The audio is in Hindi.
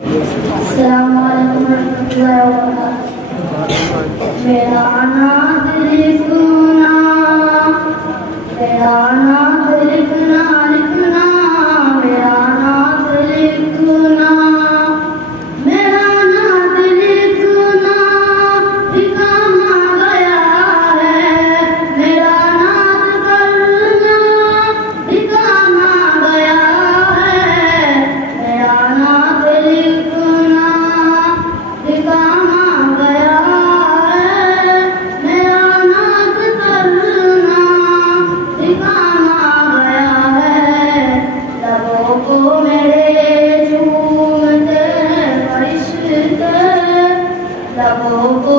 अस्सलाम वालेकुम रहमतुल्लाहि व बरकातहू। मेरा नात लिखना, मेरा नात लिखना लिखना, मेरा नात लिखना, मेरा नात लिखना ठिकाना गया है, मेरा नात करना ठिकाना गया है, मेरा नात लिखना ठिकाना गया है, मेरा नात करना ठिकाना गया है। लबों को मेरे झूमते फरिश्ते, लबों को